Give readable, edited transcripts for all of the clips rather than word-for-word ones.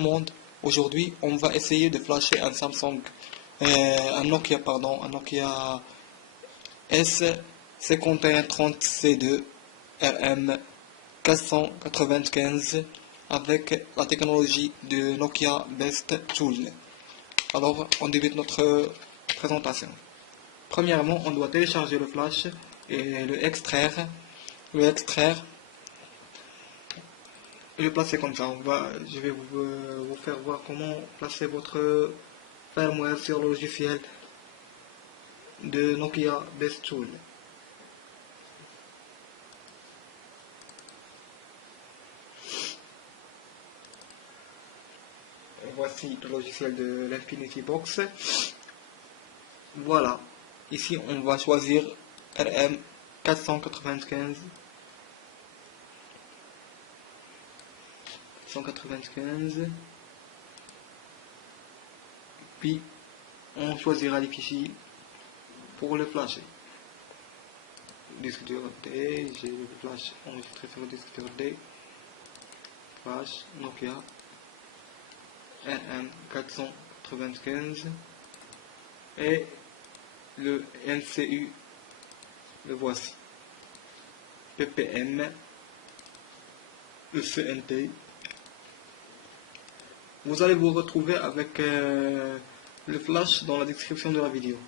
monde. Aujourd'hui, on va essayer de flasher un Samsung, un Nokia, pardon, un Nokia S5130C2 RM495 avec la technologie de Nokia Best Tool. Alors, on débute notre présentation. Premièrement, on doit télécharger le flash et le extraire. Et le placer comme ça. Je vais vous faire voir comment placer votre firmware sur le logiciel de Nokia Best Tool. Voici le logiciel de l'Infinity Box. Voilà. Ici, on va choisir RM495. 195. Puis, on choisira les fichiers pour le flasher. Disque dur D, j'ai le flash enregistré sur le disque dur D. Flash Nokia RM495 et le NCU, le voici. PPM, le CNT. Vous allez vous retrouver avec le flash dans la description de la vidéo.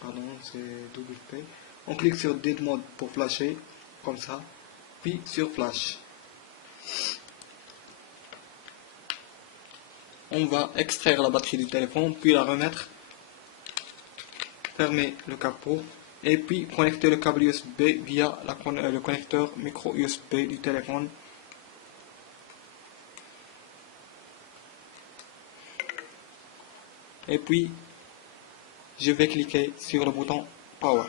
Pardon, c'est WP. On clique sur Dead Mode pour flasher, comme ça, puis sur Flash. On va extraire la batterie du téléphone, puis la remettre, fermer le capot, et puis connecter le câble USB via le connecteur micro USB du téléphone. Et puis, je vais cliquer sur le bouton Power.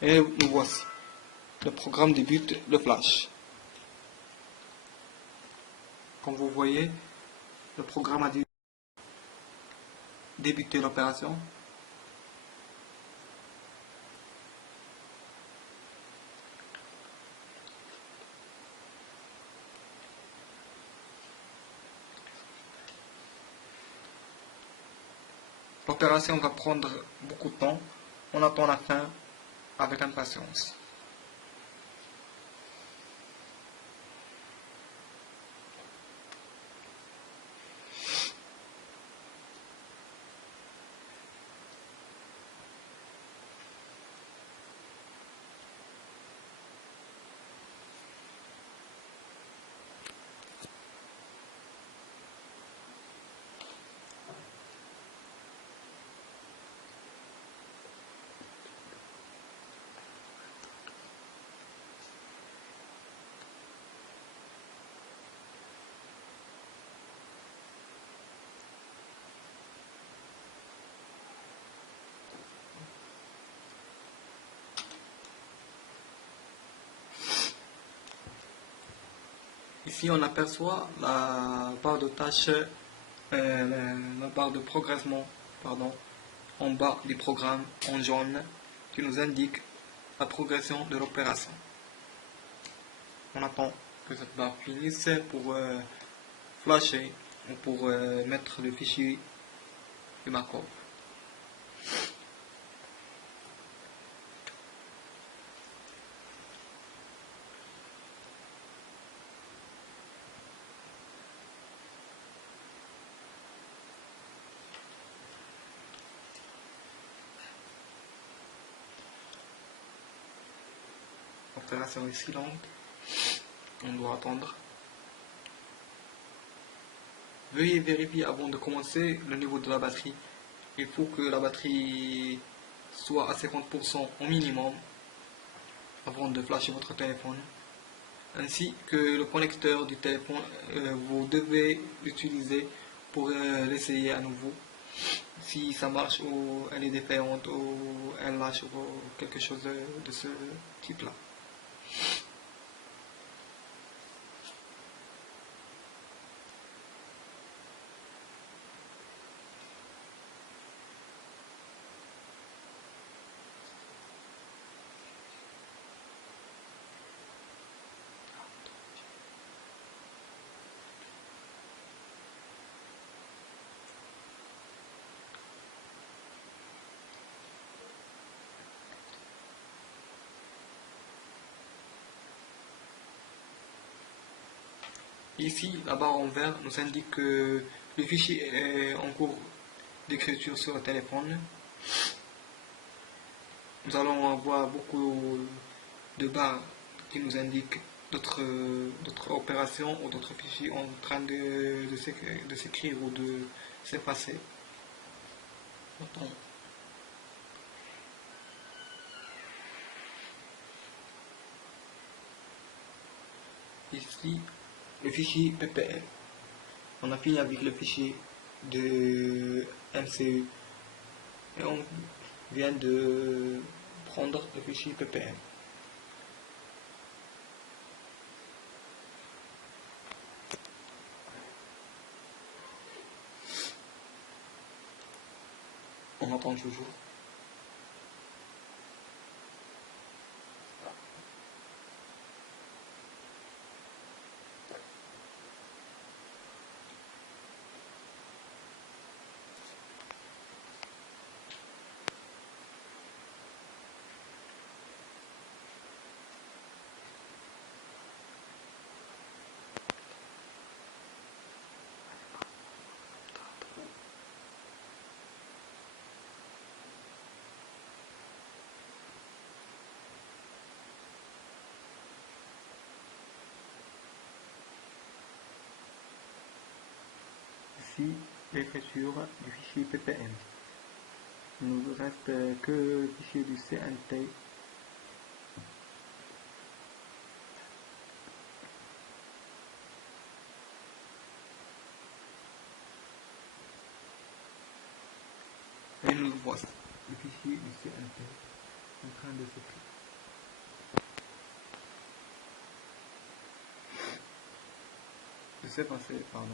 Et nous voici. Le programme débute le flash. Comme vous voyez, le programme a débuté l'opération. L'opération va prendre beaucoup de temps. On attend la fin avec impatience. Ici, on aperçoit la barre de tâches, la barre de progressement, pardon, en bas du programme en jaune, qui nous indique la progression de l'opération. On attend que cette barre finisse pour flasher ou pour mettre le fichier du Markov. L'opération est si longue, on doit attendre. Veuillez vérifier avant de commencer le niveau de la batterie. Il faut que la batterie soit à 50% au minimum avant de flasher votre téléphone. Ainsi que le connecteur du téléphone, vous devez l'utiliser pour l'essayer à nouveau. Si ça marche ou elle est défaillante ou elle lâche ou quelque chose de ce type là. Ici, la barre en vert nous indique que le fichier est en cours d'écriture sur le téléphone. Nous allons avoir beaucoup de barres qui nous indiquent d'autres opérations ou d'autres fichiers en train de s'écrire ou de s'effacer. Ici, le fichier ppm. On a fini avec le fichier de MCU et on vient de prendre le fichier ppm. On entend toujours. Ici, l'écriture du fichier ppm. Il ne nous reste que le fichier du CNT. Et nous voici. Le fichier du CNT en train de s'écrire. Je sais passer, pardon.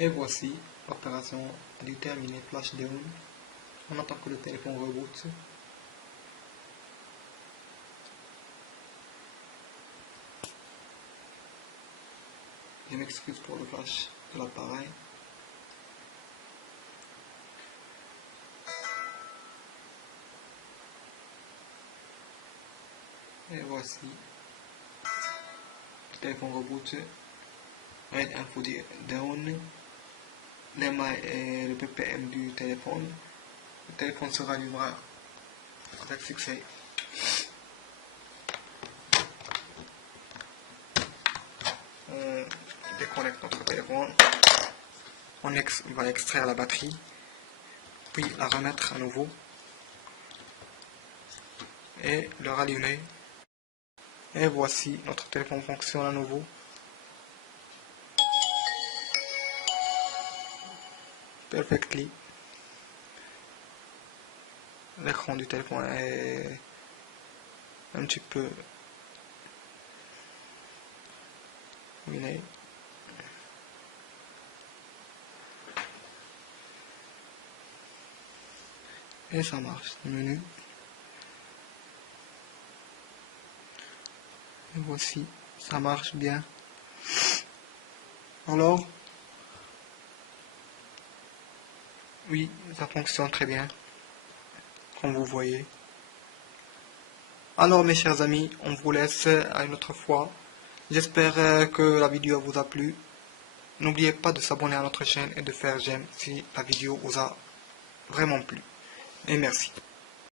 Et voici l'opération déterminée flash down. On attend que le téléphone reboot. Je m'excuse pour le flash de l'appareil. Et voici le téléphone reboot. Red info down. L'EMA et le ppm du téléphone. Le téléphone sera livré avec succès. On déconnecte notre téléphone. On va extraire la batterie, puis la remettre à nouveau et le rallumer. Et voici, notre téléphone fonctionne à nouveau. Perfectly. L'écran du téléphone est un petit peu ruiné. Et ça marche, le menu. Et voici, ça marche bien. Alors, oui, ça fonctionne très bien, comme vous voyez. Alors mes chers amis, on vous laisse à une autre fois. J'espère que la vidéo vous a plu. N'oubliez pas de s'abonner à notre chaîne et de faire j'aime si la vidéo vous a vraiment plu. Et merci.